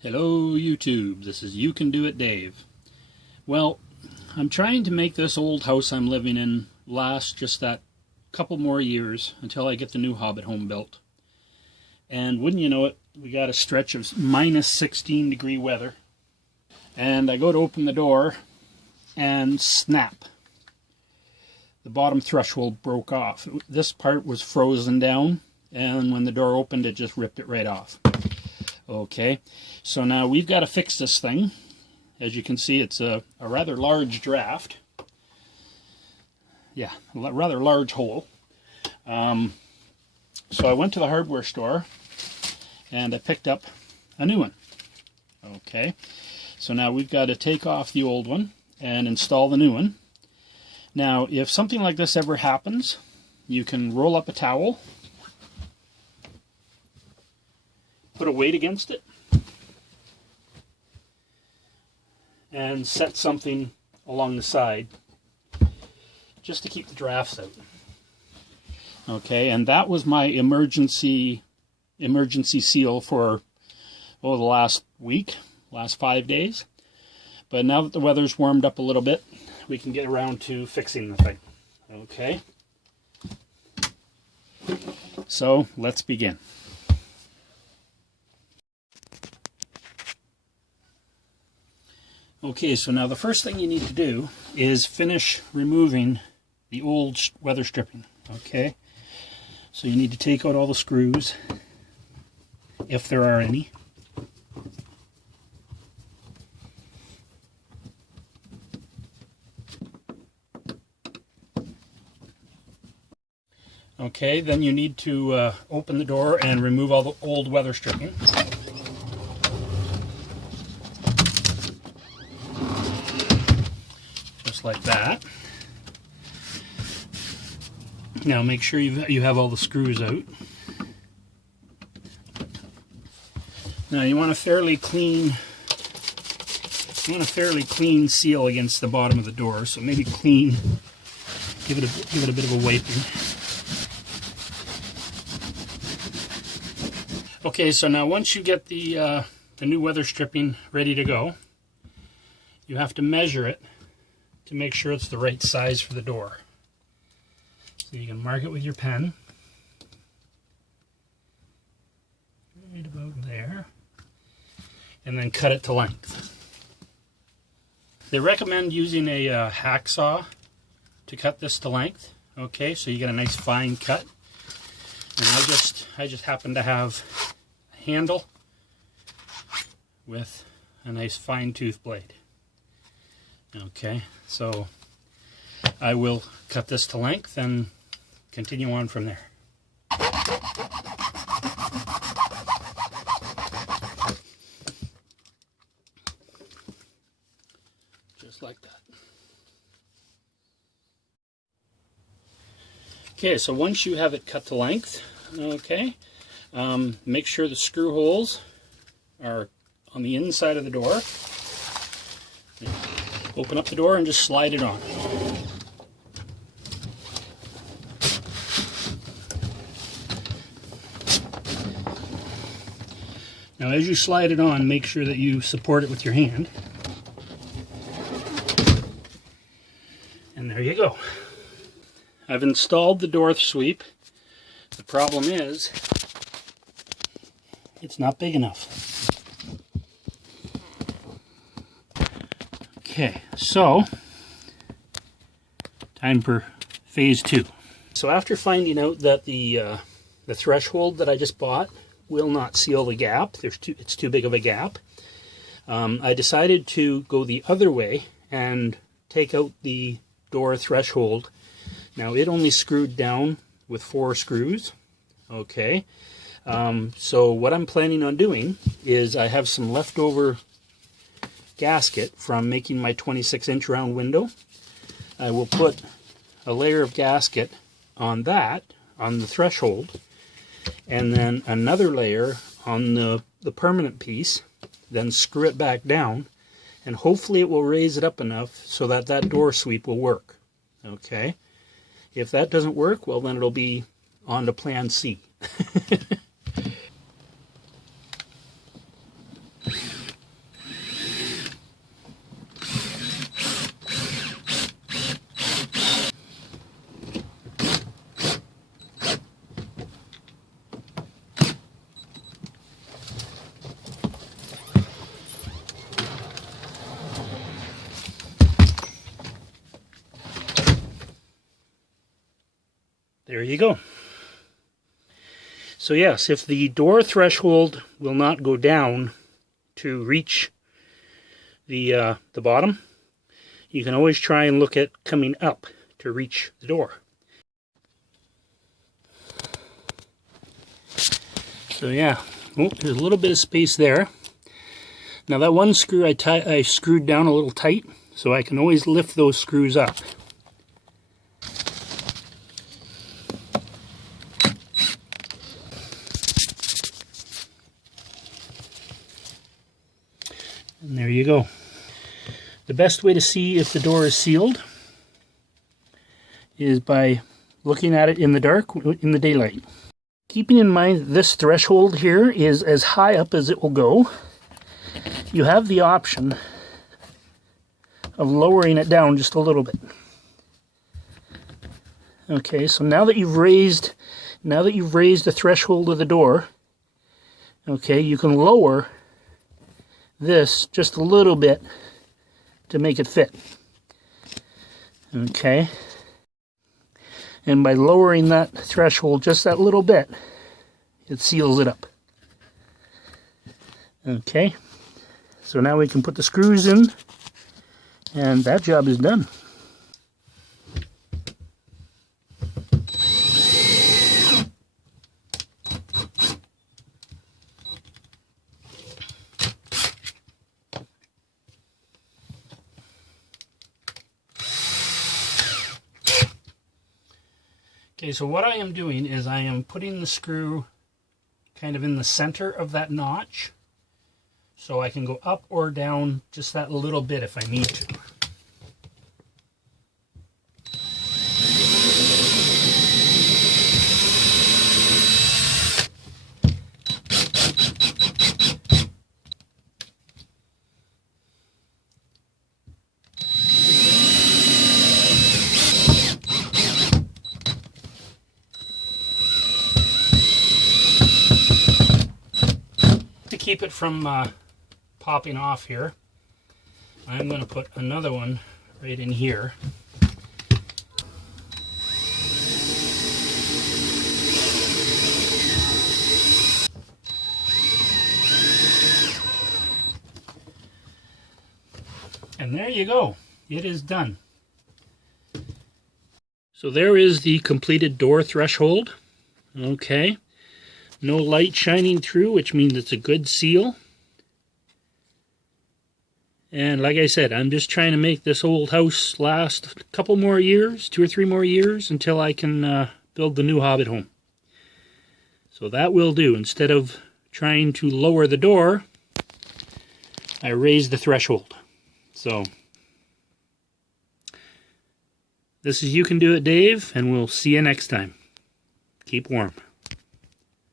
Hello YouTube, this is You Can Do It Dave. Well, I'm trying to make this old house I'm living in last just that couple more years until I get the new Hobbit home built. And wouldn't you know it, we got a stretch of minus 16 degree weather. And I go to open the door and snap. The bottom threshold broke off. This part was frozen down, and when the door opened it just ripped it right off. Okay, so now we've got to fix this thing. As you can see, it's a rather large draft. Yeah, a rather large hole. So I went to the hardware store and I picked up a new one. Okay, so now we've got to take off the old one and install the new one. Now, if something like this ever happens, you can roll up a towel, put a weight against it, and set something along the side just to keep the drafts out. Okay, and that was my emergency seal for the last week, last 5 days. But now that the weather's warmed up a little bit, we can get around to fixing the thing. Okay, so let's begin. Okay, so now the first thing you need to do is finish removing the old weather stripping. Okay, so you need to take out all the screws, if there are any. Okay, then you need to open the door and remove all the old weather stripping. Just like that. Now make sure you have all the screws out. Now you want a fairly clean seal against the bottom of the door. So maybe give it a bit of a wiping. Okay, so now once you get the new weather stripping ready to go, you have to measure it to make sure it's the right size for the door. So you can mark it with your pen. Right about there. And then cut it to length. They recommend using a hacksaw to cut this to length. Okay, so you get a nice fine cut. And I just happen to have a handle with a nice fine tooth blade. Okay, so I will cut this to length and continue on from there. Just like that. Okay, so once you have it cut to length, okay, make sure the screw holes are on the inside of the door. Open up the door and just slide it on. Now as you slide it on, make sure that you support it with your hand. And there you go. I've installed the door sweep. The problem is, it's not big enough. Okay, so time for phase 2. So after finding out that the threshold that I just bought will not seal the gap, it's too big of a gap, I decided to go the other way and take out the door threshold. Now it only screwed down with 4 screws. Okay, so what I'm planning on doing is I have some leftover gasket from making my 26-inch round window. I will put a layer of gasket on that, on the threshold, and then another layer on the permanent piece, then screw it back down, and hopefully it will raise it up enough so that that door sweep will work. Okay, if that doesn't work, well then it'll be on to plan C. There you go. So yes, if the door threshold will not go down to reach the bottom, you can always try and look at coming up to reach the door. So yeah, oh, there's a little bit of space there. Now that one screw I screwed down a little tight, so I can always lift those screws up. And there you go. The best way to see if the door is sealed is by looking at it in the dark, in the daylight. Keeping in mind this threshold here is as high up as it will go, you have the option of lowering it down just a little bit. Okay, so now that you've raised the threshold of the door, okay, you can lower this just a little bit to make it fit. Okay, and by lowering that threshold just that little bit, it seals it up. Okay, so now we can put the screws in, and that job is done. Okay, so what I am doing is I am putting the screw kind of in the center of that notch, so I can go up or down just that little bit if I need to. To keep it from popping off here, I'm going to put another one right in here. And there you go. It is done. So there is the completed door threshold. Okay. No light shining through, which means it's a good seal. And like I said, I'm just trying to make this old house last a couple more years, 2 or 3 more years, until I can build the new Hobbit home. So that will do. Instead of trying to lower the door, I raised the threshold. So this is You Can Do It, Dave, and we'll see you next time. Keep warm.